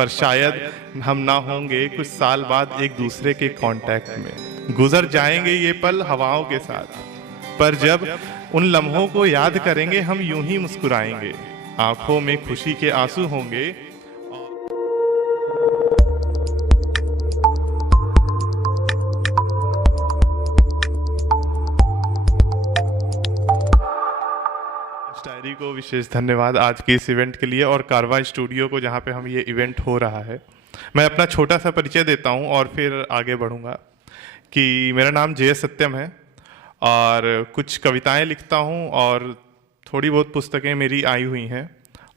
पर शायद हम ना होंगे कुछ साल बाद एक दूसरे के कांटेक्ट में। गुजर जाएंगे ये पल हवाओं के साथ, पर जब उन लम्हों को याद करेंगे हम यूं ही मुस्कुराएंगे। आंखों में खुशी के आंसू होंगे। डायरी को विशेष धन्यवाद आज के इस इवेंट के लिए और कारवां स्टूडियो को जहाँ पे हम ये इवेंट हो रहा है। मैं अपना छोटा सा परिचय देता हूँ और फिर आगे बढ़ूँगा कि मेरा नाम जे.एस. सत्यम है और कुछ कविताएं लिखता हूँ और थोड़ी बहुत पुस्तकें मेरी आई हुई हैं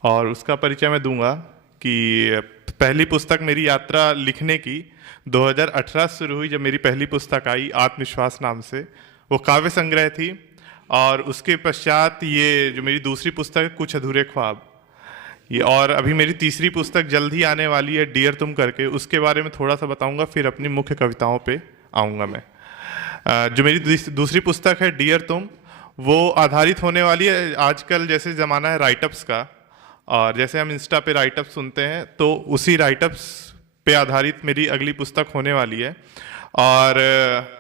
और उसका परिचय मैं दूंगा कि पहली पुस्तक मेरी यात्रा लिखने की 2018 शुरू हुई जब मेरी पहली पुस्तक आई आत्मविश्वास नाम से। वो काव्य संग्रह थी और उसके पश्चात ये जो मेरी दूसरी पुस्तक है कुछ अधूरे ख्वाब, ये और अभी मेरी तीसरी पुस्तक जल्द ही आने वाली है डियर तुम करके। उसके बारे में थोड़ा सा बताऊंगा फिर अपनी मुख्य कविताओं पे आऊँगा मैं। जो मेरी दूसरी पुस्तक है डियर तुम, वो आधारित होने वाली है आजकल जैसे ज़माना है राइटअप्स का, और जैसे हम इंस्टा पे राइटअप्स सुनते हैं तो उसी राइटअप्स पे आधारित मेरी अगली पुस्तक होने वाली है। और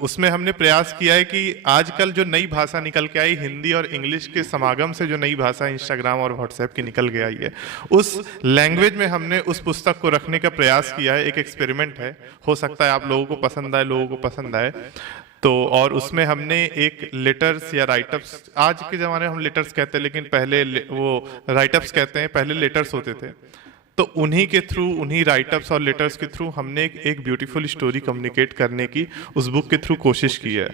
उसमें हमने प्रयास किया है कि आजकल जो नई भाषा निकल के आई, हिंदी और इंग्लिश के समागम से जो नई भाषा इंस्टाग्राम और व्हाट्सएप की निकल के आई है, उस लैंग्वेज में हमने उस पुस्तक को रखने का प्रयास किया है। एक एक्सपेरिमेंट है, हो सकता है आप लोगों को पसंद आए, लोगों को पसंद आए तो। और उसमें हमने एक लेटर्स या राइटअप्स, आज के ज़माने में हम लेटर्स कहते हैं लेकिन पहले वो राइटअप्स कहते हैं, पहले लेटर्स होते थे, तो उन्हीं के थ्रू, उन्हीं राइटअप्स और लेटर्स के थ्रू हमने एक ब्यूटीफुल स्टोरी कम्युनिकेट करने की उस बुक के थ्रू कोशिश की है।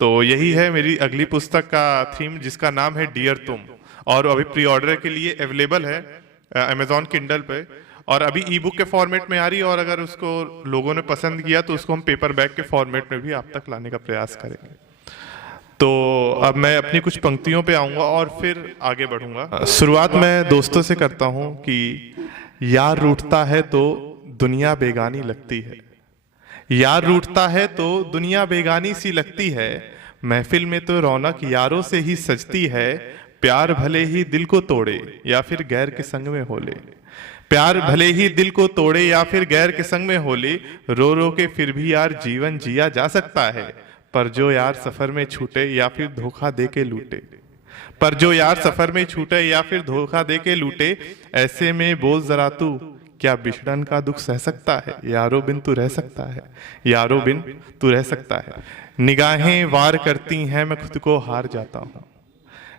तो यही है मेरी अगली पुस्तक का थीम, जिसका नाम है डियर तुम, और अभी प्री ऑर्डर के लिए अवेलेबल है अमेजॉन किंडल पे और अभी ई बुक के फॉर्मेट में आ रही है। और अगर उसको लोगों ने पसंद किया तो उसको हम पेपर बैग के फॉर्मेट में भी आप तक लाने का प्रयास करेंगे। तो अब मैं अपनी कुछ पंक्तियों पे आऊँगा और फिर आगे बढ़ूँगा। शुरुआत मैं दोस्तों से करता हूँ कि यार रूठता है तो दुनिया बेगानी लगती है, यार रूठता है तो दुनिया बेगानी सी लगती है, महफिल में तो रौनक यारों से ही सजती है, प्यार भले ही दिल को तोड़े या फिर गैर के संग में हो ले, प्यार भले ही दिल को तोड़े या फिर गैर के संग में हो ले, रो रो के फिर भी यार जीवन जिया जा सकता है, पर जो यार सफर में छूटे या फिर धोखा दे के लूटे, पर जो यार सफर में छूटे या फिर धोखा दे के लूटे, ऐसे में बोल जरा तू क्या बिछड़न का दुख सह सकता है, यारो बिन तू रह सकता है, यारो बिन तू रह सकता है। निगाहें वार करती हैं मैं खुद को हार जाता हूँ,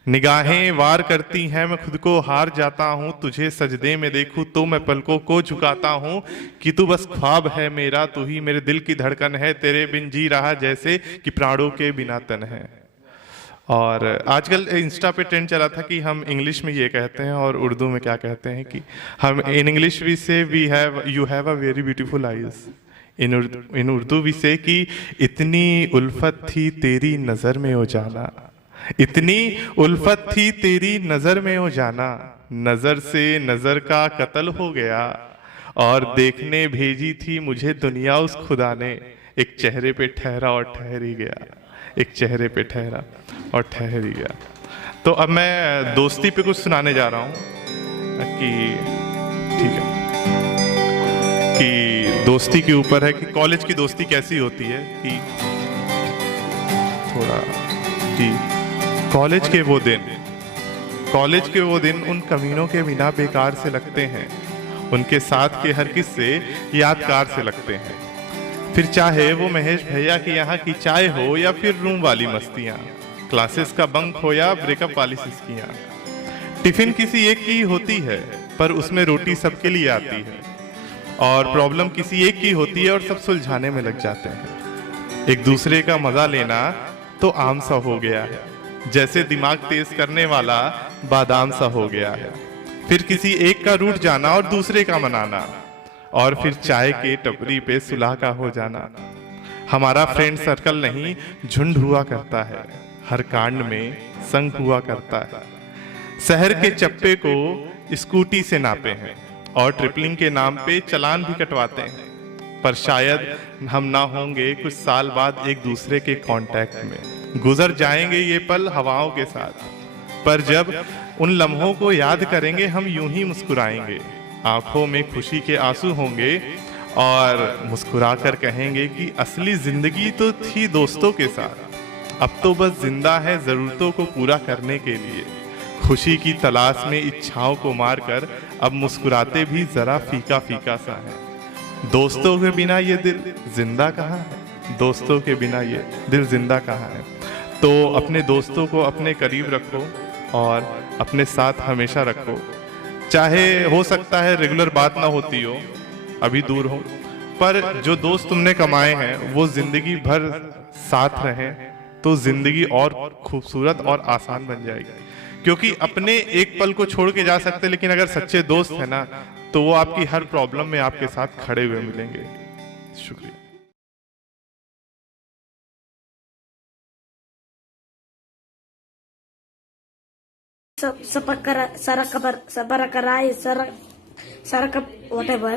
निगाहें वार करती हैं मैं खुद को हार जाता हूँ, तुझे सजदे में देखूं तो मैं पलकों को झुकाता हूँ, कि तू बस ख्वाब है मेरा, तू ही मेरे दिल की धड़कन है, तेरे बिन जी रहा जैसे कि प्राणों के बिना तन है। और आजकल इंस्टा पे ट्रेंड चला था कि हम इंग्लिश में ये कहते हैं और उर्दू में क्या कहते हैं कि हम in English we say we have you have a very beautiful eyes, in Urdu we say कि इतनी उल्फत थी तेरी नज़र में हो जाना, इतनी उल्फत थी तेरी नज़र में हो जाना, नज़र से नज़र का कत्ल हो गया और देखने भेजी थी मुझे दुनिया उस खुदा ने, एक चेहरे पे ठहरा और ठहर ही गया, एक चेहरे पे ठहरा और ठहर ही गया। तो अब मैं दोस्ती पे कुछ सुनाने जा रहा हूँ कि ठीक है, कि दोस्ती के ऊपर है कि कॉलेज की दोस्ती कैसी होती है, कि थोड़ा कि कॉलेज के वो दिन उन कमीनों के बिना बेकार से लगते हैं, उनके साथ के हर किस्से यादगार से लगते हैं, फिर चाहे वो महेश भैया की यहाँ की चाय हो या फिर रूम वाली मस्तियाँ, क्लासेस का बंक हो या ब्रेकअप वाली सिस्कियाँ, टिफिन किसी एक की होती है पर उसमें रोटी सबके लिए आती है, और प्रॉब्लम किसी एक की होती है और सब सुलझाने में लग जाते हैं, एक दूसरे का मजा लेना तो आम सा हो गया है, जैसे दिमाग तेज करने वाला बादाम सा हो गया है, फिर किसी एक का रूठ जाना और दूसरे का मनाना, और फिर चाय के टपरी पे सुलह का हो जाना। हमारा फ्रेंड सर्कल नहीं झुंड हुआ करता है, हर कांड में संग हुआ करता है, शहर के चप्पे को स्कूटी से नापे हैं और ट्रिपलिंग के नाम पे चालान भी कटवाते हैं, पर शायद हम ना होंगे कुछ साल बाद एक दूसरे के कांटेक्ट में। गुजर जाएंगे ये पल हवाओं के साथ, पर जब उन लम्हों को याद करेंगे हम यूं ही मुस्कुराएंगे। आंखों में खुशी के आंसू होंगे और मुस्कुराकर कहेंगे कि असली जिंदगी तो थी दोस्तों के साथ, अब तो बस जिंदा है ज़रूरतों को पूरा करने के लिए। खुशी की तलाश में इच्छाओं को मारकर अब मुस्कुराते भी ज़रा फीका फीका सा है। दोस्तों के बिना ये दिल जिंदा कहाँ है, दोस्तों के बिना ये दिल जिंदा कहाँ है। तो अपने दोस्तों को अपने करीब रखो और अपने साथ हमेशा रखो। चाहे हो सकता है रेगुलर बात ना होती हो, अभी दूर हो, पर जो दोस्त तुमने कमाए हैं वो जिंदगी भर साथ रहें तो जिंदगी और खूबसूरत और आसान बन जाएगी। क्योंकि अपने एक पल को छोड़ के जा सकते, लेकिन अगर सच्चे दोस्त है ना तो वो आपकी हर प्रॉब्लम में आपके साथ खड़े हुए मिलेंगे। शुक्रिया। Sa pagkara, sa rakab, sa barakaray, sa rakap, whatever.